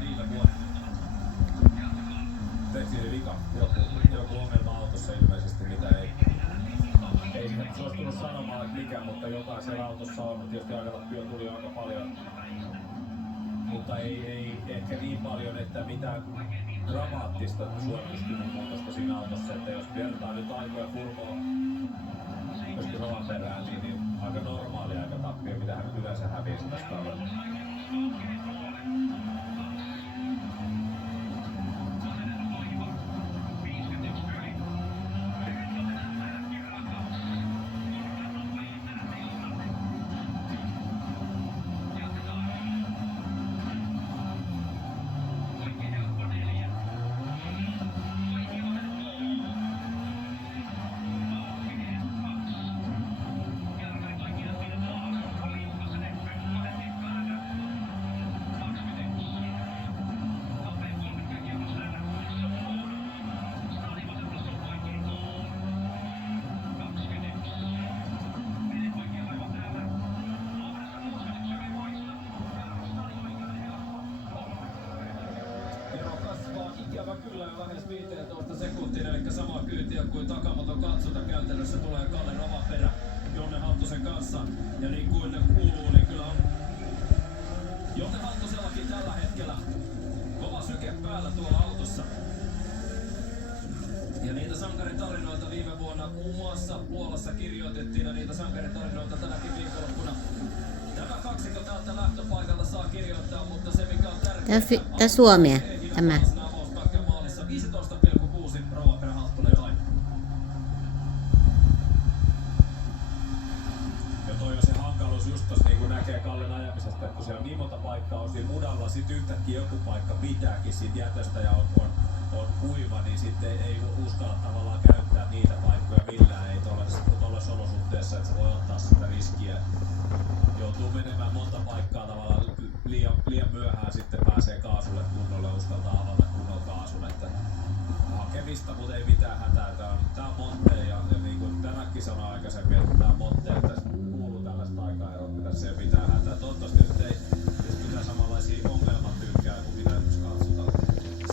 viime vuonna. Tehtiin vika. Joku ongelma autossa ilmeisesti, mitä ei suostunut sanomaan, että mikä, mutta jotain siellä autossa on. Tietysti aikalattia tuli aika paljon. Mutta ei ehkä niin paljon, että mitään dramaattista suorituskyvyn muutosta siinä autossa. Että jos vertaa nyt aikoja Furmoa myöskin Rovan perään, niin aika normaali aikatappio, mitä hän yleensä häviisi tästä kaudella. Ikävä kyllä lähes 15 sekuntiin, eli samaa kyytiä kuin takamoton katsota käytännössä tulee Kalle Rovanperä Jonne Halttusen kanssa. Ja niin kuin ne kuuluu, niin kyllä on Jonne Halttusellakin tällä hetkellä kova syke päällä tuolla autossa. Ja niitä sankaritarinoita viime vuonna muun muassa Puolassa kirjoitettiin ja niitä sankaritarinoita tänäkin viikonloppuna. Tämä kaksikko täältä lähtöpaikalta saa kirjoittaa, mutta se mikä on tärkeää... Tämä Suomea, tämä. 15,6 Rovanperä Halttunen tai. Ja toi on se hankaluus just tossa niin kuin näkee Kallen ajamisesta, että kun siellä on niin monta paikkaa on siinä mudalla, sit yhtäkkiä joku paikka pitääkin siitä jätöstä ja on kuiva, niin sitten ei uskalla tavallaan käyttää niitä paikkoja millään, ei tuollaisessa olosuhteessa, että se voi ottaa sitä riskiä. Joutuu menemään monta paikkaa tavallaan liian myöhään, sitten pääsee kaasulle kunnolle, uskaltaa avata kunnolla kaasun, että hakemista, mutta ei mitään hätää. Tää on Monte ja niin kuin tänäkin sanoi aikaisemmin, että tää on Monte, että kuuluu tällaista aikaa, että tässä ei ole mitään hätää. Toivottavasti nyt ei mitään samanlaisia ongelmia